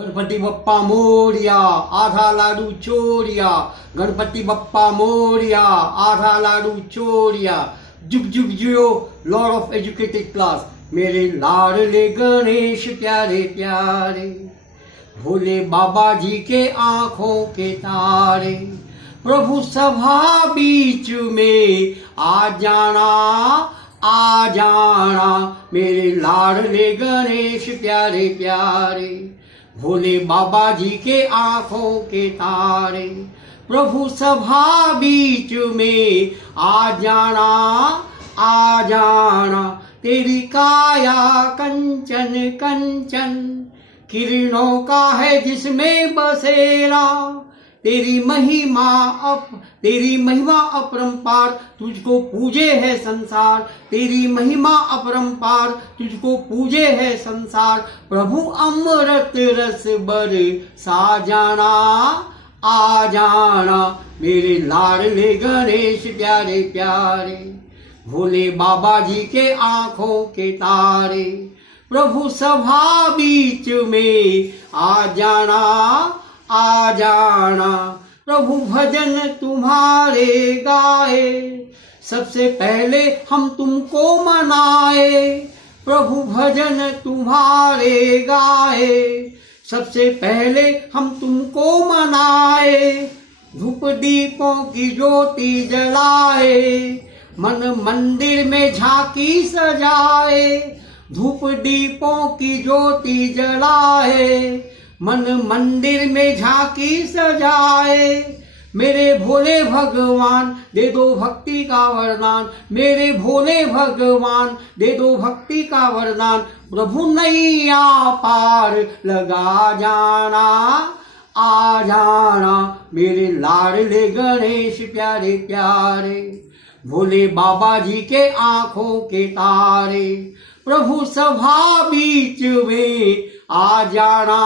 गणपति बप्पा मोरिया, आधा लाडू चोरिया। गणपति बप्पा मोरिया, आधा लाडू चोरिया। जुग जुग जियो लॉर्ड ऑफ एजुकेटेड क्लास। मेरे लाडले गणेश प्यारे प्यारे, भोले बाबा जी के आंखों के तारे। प्रभु सभा बीच में आ जाना, आ जाना। मेरे लाडले गणेश प्यारे प्यारे, भोले बाबा जी के आंखों के तारे। प्रभु सभा बीच में आ जाना, आ जाना। तेरी काया कंचन कंचन, किरणों का है जिसमें बसेरा। तेरी महिमा अपरंपार, तुझको पूजे है संसार। तेरी महिमा अपरंपार, तुझको पूजे है संसार। प्रभु अमृत रस बरसा जाना, आ जाना। मेरे लाडले गणेश प्यारे प्यारे, भोले बाबा जी के आंखों के तारे। प्रभु सभा बीच में आ जाना, आ जाना। प्रभु भजन तुम्हारे गाए, सबसे पहले हम तुमको मनाए। प्रभु भजन तुम्हारे गाए, सबसे पहले हम तुमको मनाए। धूप दीपों की ज्योति जलाए, मन मंदिर में झांकी सजाए। धूप दीपों की ज्योति जलाए, मन मंदिर में झांकी सजाए। मेरे भोले भगवान दे दो भक्ति का वरदान। मेरे भोले भगवान दे दो भक्ति का वरदान। प्रभु नैया पार लगा जाना, आ जाना। मेरे लाडले गणेश प्यारे प्यारे, भोले बाबा जी के आंखों के तारे। प्रभु सभा बीच में आ जाना,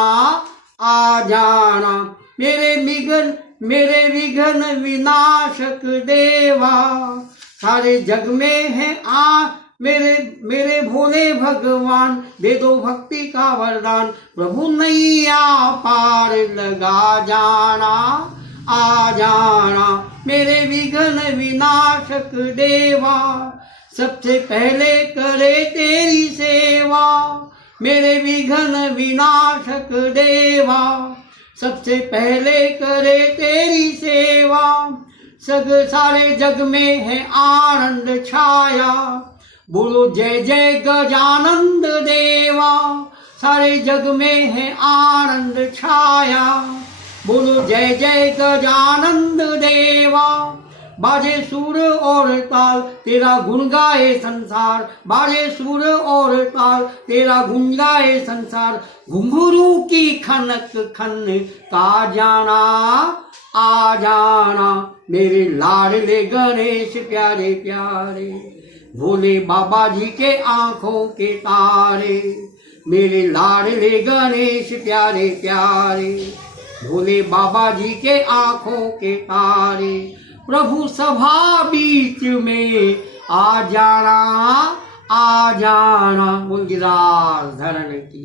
आ जाना। मेरे विघ्न विनाशक देवा, सारे जग में है मेरे भोले भगवान दे दो भक्ति का वरदान। प्रभु नैया पार लगा जाना, आ जाना। मेरे विघ्न विनाशक देवा, सबसे पहले करे तेरी सेवा। मेरे विघ्न विनाशक देवा, सबसे पहले करे तेरी सेवा। सारे जग में है आनंद छाया, बोलो जय जय गजानंद देवा। सारे जग में है आनंद छाया, बोलो जय जय गजानंद देवा। बाजे सुर और ताल, तेरा गुण गाए संसार। बाजे सुर और ताल, तेरा गुण गाए संसार। घुंघरू की खनक खन का जाना, आ जाना। मेरे लाडले गणेश प्यारे प्यारे, भोले बाबा जी के आंखों के तारे। मेरे लाडले गणेश प्यारे प्यारे, भोले बाबा जी के आंखों के तारे। प्रभु सभा बीच में आ जाना, आ जाना। बोल गिरिराज धरण की।